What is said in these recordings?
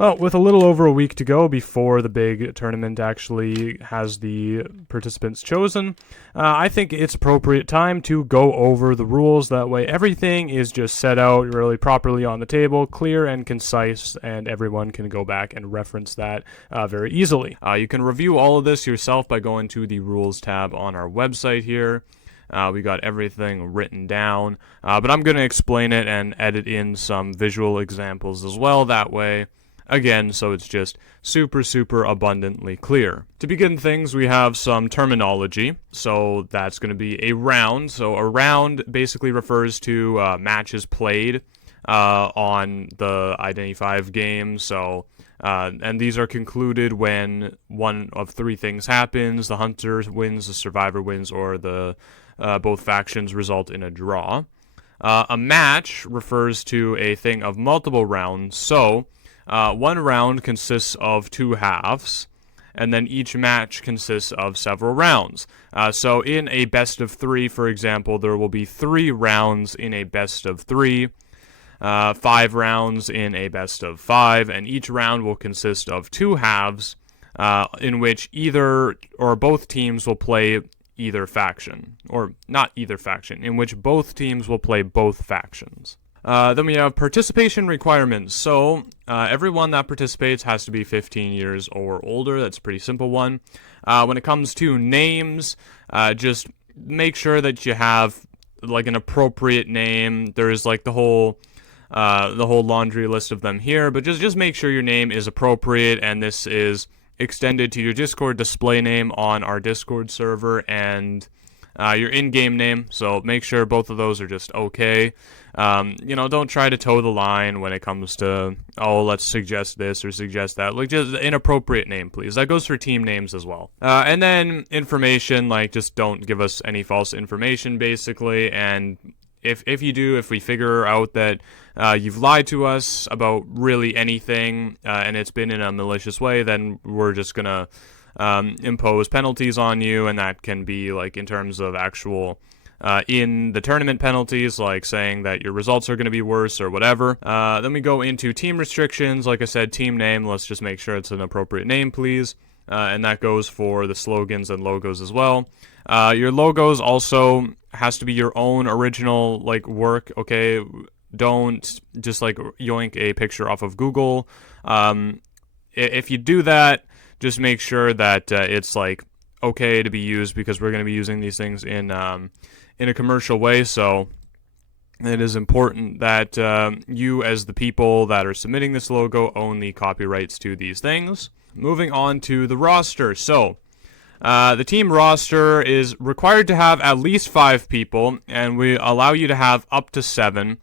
Well, with a little over a week to go before the big tournament actually has the participants chosen, I think it's appropriate time to go over the rules. That way everything is just set out really properly on the table, clear and concise, and everyone can go back and reference that very easily. You can review all of this yourself by going to the Rules tab on our website here. We got everything written down, but I'm going to explain it and edit in some visual examples as well that way. Again, so it's just super abundantly clear. To begin things, we have some terminology. So that's going to be a round. So a round basically refers to matches played on the Identity 5 game. So, and these are concluded when one of three things happens: the hunter wins, the survivor wins, or the both factions result in a draw. A match refers to a thing of multiple rounds. So one round consists of two halves, and then each match consists of several rounds. So in a best of three, for example, there will be 3 rounds in a best of 3, 5 rounds in a best of 5, and each round will consist of 2 halves in which either or both teams will play either faction, or not either faction, in which both teams will play both factions. Then we have participation requirements. So everyone that participates has to be 15 years or older. That's a pretty simple one. When it comes to names, just make sure that you have like an appropriate name. There's like the whole laundry list of them here, but just make sure your name is appropriate, and this is extended to your Discord display name on our Discord server and your in-game name. So make sure both of those are just okay. Don't try to toe the line when it comes to, let's suggest this or suggest that. Like, just an appropriate name, please. That goes for team names as well. And then information, like, just don't give us any false information, basically. And if we figure out that you've lied to us about really anything, and it's been in a malicious way, then we're just gonna impose penalties on you, and that can be like in terms of actual in the tournament penalties, like saying that your results are going to be worse or whatever. Then we go into team restrictions. Like I said, team name, let's just make sure it's an appropriate name, please. And that goes for the slogans and logos as well. Your logos also has to be your own original like work, okay? Don't just like yoink a picture off of Google. If you do that, just make sure that it's like okay to be used, because we're going to be using these things in a commercial way. So it is important that you, as the people that are submitting this logo, own the copyrights to these things. Moving on to the roster. So the team roster is required to have at least 5 people, and we allow you to have up to 7.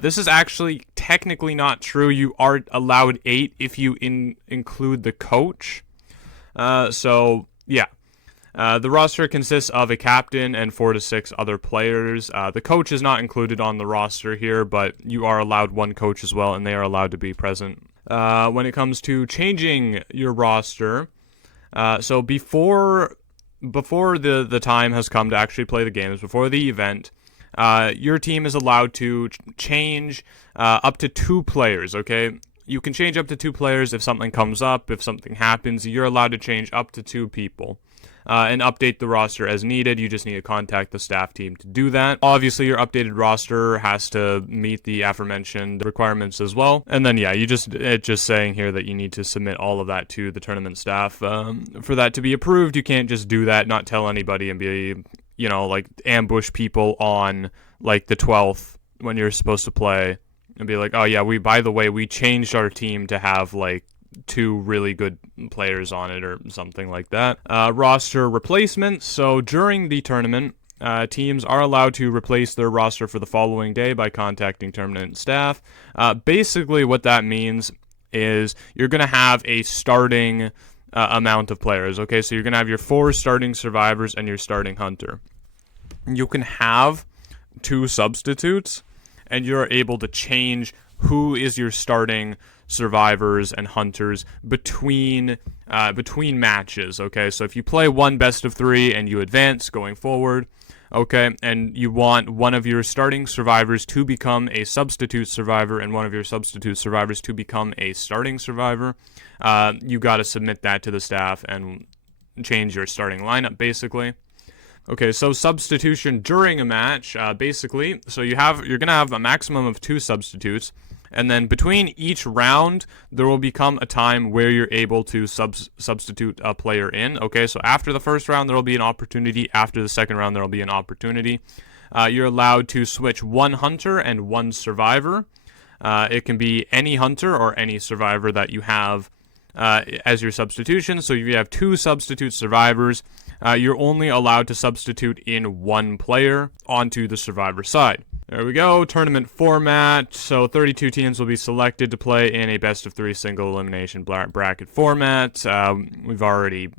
This is actually technically not true. You are allowed 8 if you include the coach. So yeah. The roster consists of a captain and 4 to 6 other players. The coach is not included on the roster here, but you are allowed 1 coach as well, and they are allowed to be present. When it comes to changing your roster, so before the time has come to actually play the games, before the event, your team is allowed to change up to 2 players, okay? You can change up to 2 players if something comes up, if something happens. You're allowed to change up to 2 people. And update the roster as needed. You just need to contact the staff team to do that. Obviously, your updated roster has to meet the aforementioned requirements as well. And then, yeah, it's just saying here that you need to submit all of that to the tournament staff. For that to be approved, you can't just do that, not tell anybody, and be, like ambush people on like the 12th when you're supposed to play and be like, oh yeah, by the way, we changed our team to have like 2 really good players on it or something like that. Roster replacements. So during the tournament, teams are allowed to replace their roster for the following day by contacting tournament staff. Basically what that means is you're going to have a starting amount of players. Okay, so you're going to have your 4 starting survivors and your starting hunter. You can have 2 substitutes, and you're able to change who is your starting survivors and hunters between matches. Okay, so if you play one best of 3 and you advance going forward, okay, and you want one of your starting survivors to become a substitute survivor and one of your substitute survivors to become a starting survivor, you got to submit that to the staff and change your starting lineup, basically. Okay, so substitution during a match, basically, so you're going to have a maximum of 2 substitutes, and then between each round, there will become a time where you're able to substitute a player in. Okay, so after the first round, there will be an opportunity. After the second round, there will be an opportunity. You're allowed to switch 1 hunter and 1 survivor. It can be any hunter or any survivor that you have as your substitution. So if you have 2 substitute survivors, you're only allowed to substitute in 1 player onto the survivor side. There we go, tournament format. So 32 teams will be selected to play in a best-of-3 single elimination bracket format. We've already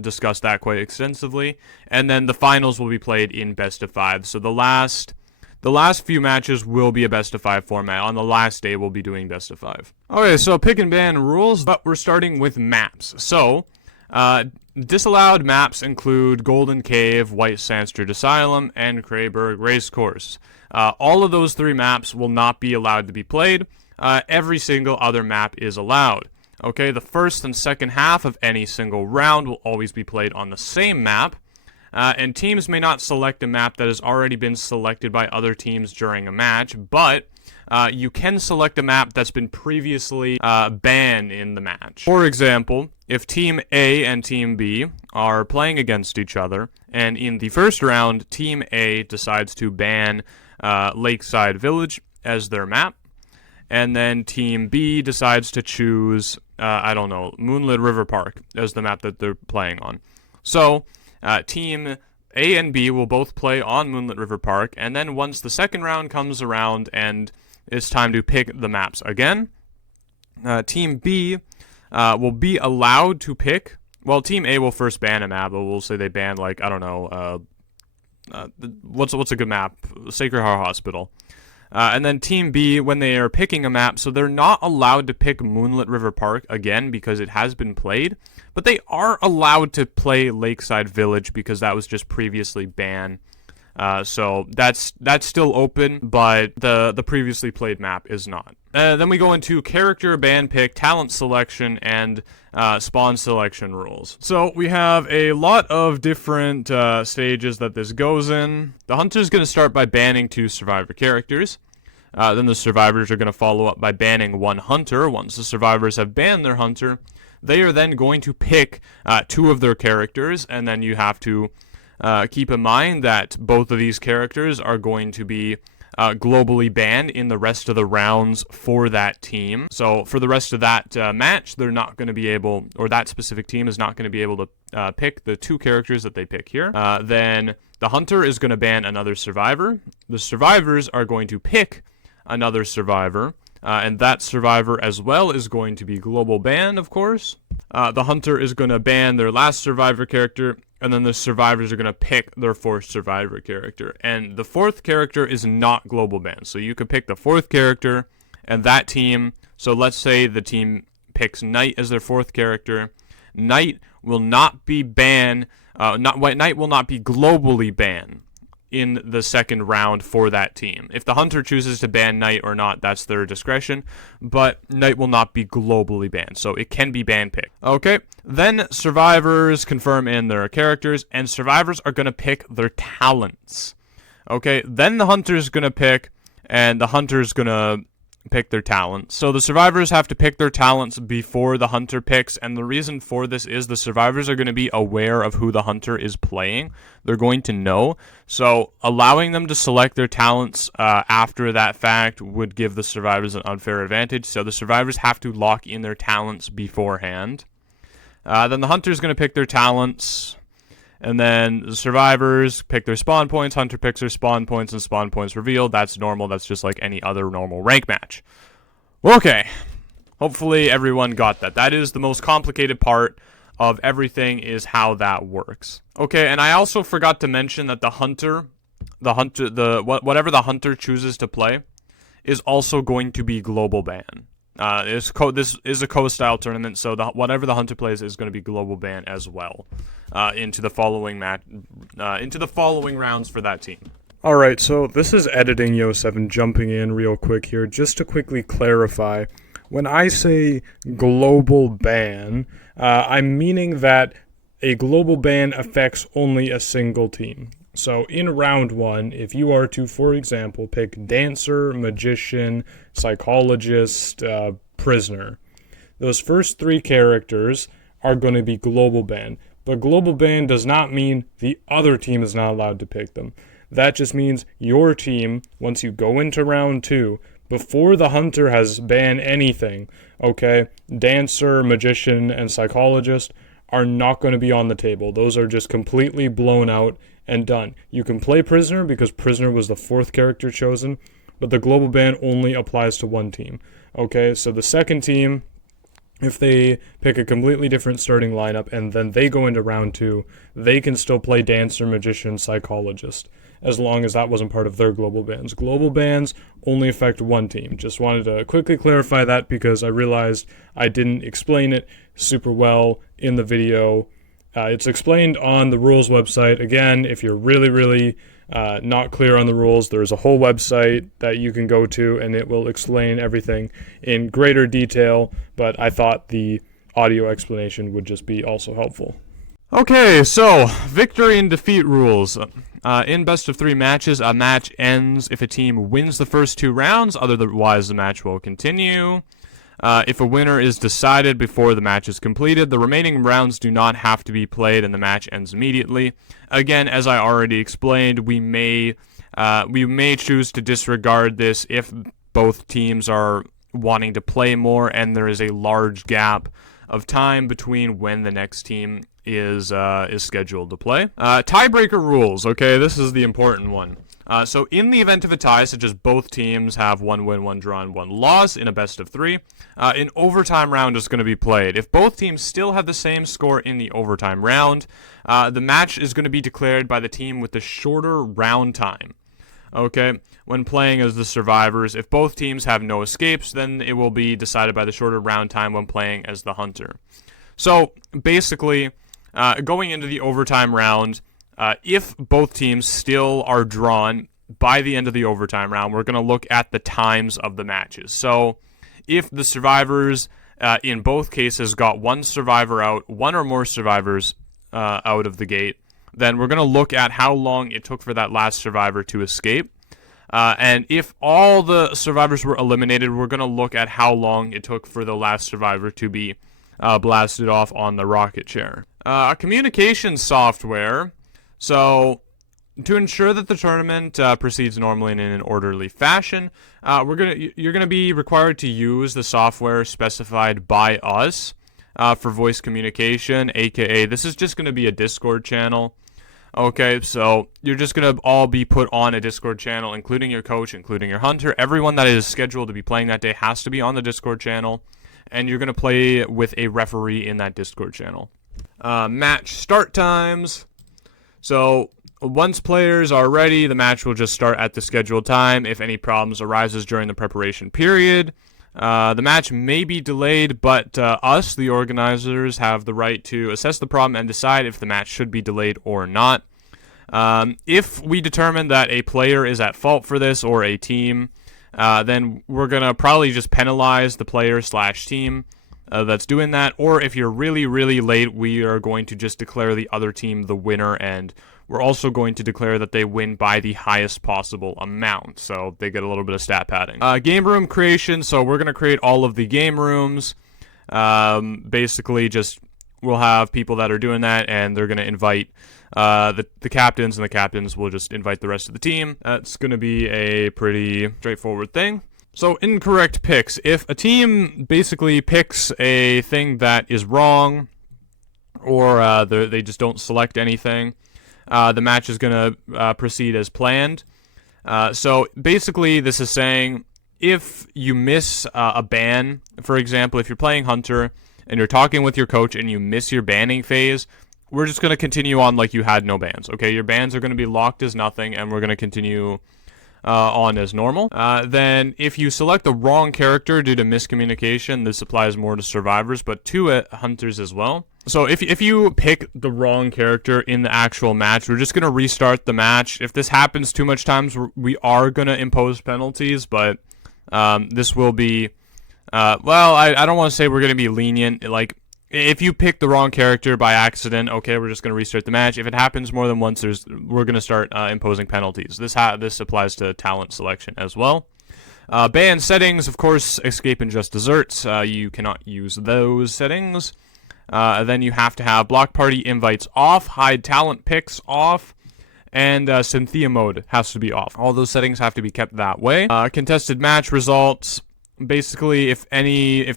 discussed that quite extensively. And then the finals will be played in best-of-5. So the last few matches will be a best-of-5 format. On the last day, we'll be doing best-of-5. Okay, so pick and ban rules, but we're starting with maps. So, disallowed maps include Golden Cave, White Sandstreet Asylum, and Krayberg Racecourse. All of those 3 maps will not be allowed to be played. Every single other map is allowed. Okay, the first and second half of any single round will always be played on the same map. And teams may not select a map that has already been selected by other teams during a match, but you can select a map that's been previously banned in the match. For example, if Team A and Team B are playing against each other, and in the first round, Team A decides to ban Lakeside Village as their map, and then Team B decides to choose, Moonlit River Park as the map that they're playing on. So, Team A and B will both play on Moonlit River Park, and then once the second round comes around and it's time to pick the maps again, Team B will be allowed to pick. Well, Team A will first ban a map, but we'll say they ban, like, what's a good map? Sacred Heart Hospital. And then Team B, when they are picking a map, so they're not allowed to pick Moonlit River Park again because it has been played, but they are allowed to play Lakeside Village because that was just previously banned. So that's still open, but the previously played map is not. Then we go into character, band pick, talent selection, and spawn selection rules. So we have a lot of different stages that this goes in. The hunter's going to start by banning 2 survivor characters. Then the survivors are going to follow up by banning 1 hunter. Once the survivors have banned their hunter, they are then going to pick 2 of their characters, and then you have to keep in mind that both of these characters are going to be globally banned in the rest of the rounds for that team. So for the rest of that match, they're not going to be able, or that specific team is not going to be able to pick the 2 characters that they pick here. Then the hunter is going to ban another survivor. The survivors are going to pick another survivor, and that survivor as well is going to be global banned, of course. The hunter is going to ban their last survivor character, and then the survivors are going to pick their 4th survivor character. And the 4th character is not global banned. So you could pick the 4th character, and that team, so let's say the team picks Knight as their 4th character. Knight will not be banned, Knight will not be globally banned in the second round for that team. If the hunter chooses to ban Knight or not, that's their discretion, but Knight will not be globally banned, so it can be ban picked. Okay, then survivors confirm in their characters, and survivors are going to pick their talents. Okay, then the hunter's going to pick, and the hunter's going to pick their talents. So the survivors have to pick their talents before the hunter picks, and the reason for this is the survivors are going to be aware of who the hunter is playing. They're going to know. So allowing them to select their talents after that fact would give the survivors an unfair advantage. So the survivors have to lock in their talents beforehand. Then the hunter's going to pick their talents. And then the survivors pick their spawn points, hunter picks their spawn points, and spawn points revealed. That's normal. That's just like any other normal rank match. Okay. Hopefully everyone got that. That is the most complicated part of everything, is how that works. Okay, and I also forgot to mention that whatever the hunter chooses to play, is also going to be global ban. This is a co-style tournament, so whatever the hunter plays is going to be global ban as well into the following rounds for that team. Alright, so this is Editing Yo7 jumping in real quick here, just to quickly clarify. When I say global ban, I'm meaning that a global ban affects only a single team. So in round 1, if you are to, for example, pick Dancer, Magician, Psychologist, Prisoner, those first 3 characters are going to be global ban. But global ban does not mean the other team is not allowed to pick them. That just means your team, once you go into round 2, before the hunter has banned anything, okay, Dancer, Magician, and Psychologist are not going to be on the table. Those are just completely blown out and done. You can play Prisoner because Prisoner was the 4th character chosen, but the global ban only applies to one team. Okay, so the second team, if they pick a completely different starting lineup and then they go into round 2, they can still play Dancer, Magician, Psychologist, as long as that wasn't part of their global bans. Global bans only affect one team. Just wanted to quickly clarify that because I realized I didn't explain it super well in the video. It's explained on the rules website. Again, if you're really not clear on the rules, there's a whole website that you can go to and it will explain everything in greater detail, but I thought the audio explanation would just be also helpful. Okay, so victory and defeat rules. In best of 3 matches, a match ends if a team wins the first 2 rounds, otherwise the match will continue. If a winner is decided before the match is completed, the remaining rounds do not have to be played and the match ends immediately. Again, as I already explained, we may choose to disregard this if both teams are wanting to play more and there is a large gap of time between when the next team is scheduled to play. Tiebreaker rules. Okay, this is the important one. So in the event of a tie, such as both teams have 1 win, 1 draw, and 1 loss in a best of 3, an overtime round is going to be played. If both teams still have the same score in the overtime round, the match is going to be declared by the team with the shorter round time. Okay, when playing as the survivors, if both teams have no escapes, then it will be decided by the shorter round time when playing as the hunter. So basically, going into the overtime round, if both teams still are drawn by the end of the overtime round, we're going to look at the times of the matches. So if the survivors in both cases got one survivor out, one or more survivors out of the gate, then we're going to look at how long it took for that last survivor to escape. And if all the survivors were eliminated, we're going to look at how long it took for the last survivor to be blasted off on the rocket chair. Communication software. So to ensure that the tournament proceeds normally and in an orderly fashion, you're gonna be required to use the software specified by us for voice communication, aka this is just gonna be a Discord channel. Okay, so you're just gonna all be put on a Discord channel, including your coach, including your hunter. Everyone that is scheduled to be playing that day has to be on the Discord channel, and you're gonna play with a referee in that Discord channel. Match start times. So once players are ready, the match will just start at the scheduled time. If any problems arises during the preparation period, the match may be delayed, but us, the organizers, have the right to assess the problem and decide if the match should be delayed or not. If we determine that a player is at fault for this or a team, then we're going to probably just penalize the player/team that's doing that. Or if you're really late, we are going to just declare the other team the winner, and we're also going to declare that they win by the highest possible amount, so they get a little bit of stat padding. Game room creation, so we're going to create all of the game rooms. Basically, just we'll have people that are doing that, and they're going to invite the captains, and the captains will just invite the rest of the team. That's going to be a pretty straightforward thing. So, incorrect picks. If a team basically picks a thing that is wrong, or they just don't select anything, the match is going to proceed as planned. So basically, this is saying if you miss a ban, for example, if you're playing Hunter and you're talking with your coach and you miss your banning phase, we're just going to continue on like you had no bans. Okay, your bans are going to be locked as nothing, and we're going to continue on as normal. Then if you select the wrong character due to miscommunication, this applies more to survivors, but to hunters as well. So if you pick the wrong character in the actual match, we're just going to restart the match. If this happens too much times, we are going to impose penalties, but this will be, well, I don't want to say we're going to be lenient. Like, if you pick the wrong character by accident, okay, we're just going to restart the match. If it happens more than once, we're going to start imposing penalties. This applies to talent selection as well. Ban settings, of course, escape and just desserts. You cannot use those settings. Then you have to have block party invites off, hide talent picks off, and Cynthia mode has to be off. All those settings have to be kept that way. Contested match results. Basically, if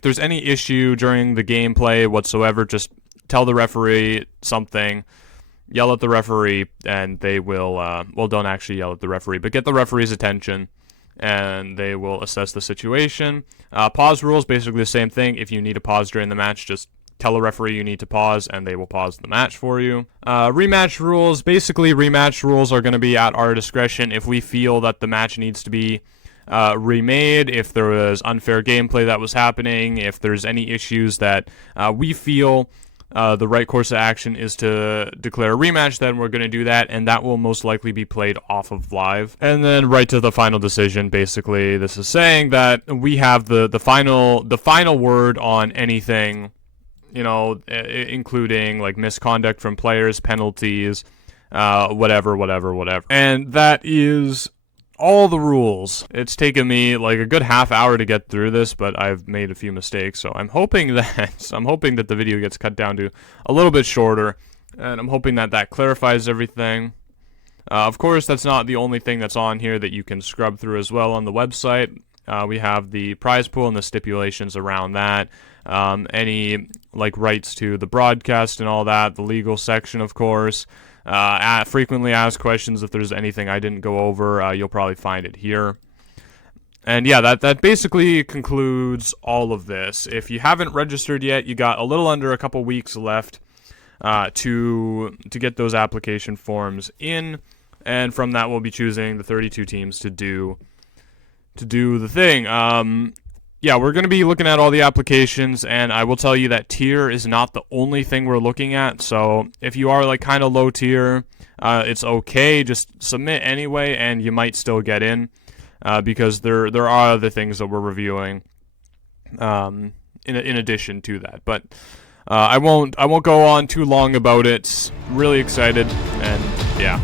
there's any issue during the gameplay whatsoever, just tell the referee something, yell at the referee, and they will, well, don't actually yell at the referee, but get the referee's attention, and they will assess the situation. Pause rules, basically the same thing. If you need to pause during the match, just tell a referee you need to pause, and they will pause the match for you. Rematch rules, basically rematch rules are going to be at our discretion. If we feel that the match needs to be remade, if there was unfair gameplay that was happening, if there's any issues that we feel the right course of action is to declare a rematch, then we're going to do that, and that will most likely be played off of live. And then right to the final decision. Basically, this is saying that we have the final word on anything, you know, including like misconduct from players, penalties, whatever. And that is all the rules. It's taken me like a good half hour to get through this, but I've made a few mistakes, so I'm hoping that the video gets cut down to a little bit shorter, and I'm hoping that clarifies everything. Of course, that's not the only thing that's on here that you can scrub through as well on the website. We have the prize pool and the stipulations around that. Any like rights to the broadcast and all that, the legal section, of course. Frequently asked questions. If there's anything I didn't go over, you'll probably find it here. And yeah, that basically concludes all of this. If you haven't registered yet, you got a little under a couple weeks left to get those application forms in, and from that we'll be choosing the 32 teams to do the thing. Yeah, we're going to be looking at all the applications, and I will tell you that tier is not the only thing we're looking at. So if you are like kind of low tier, it's okay. Just submit anyway, and you might still get in, because there are other things that we're reviewing in addition to that. But I won't go on too long about it. Really excited, and yeah.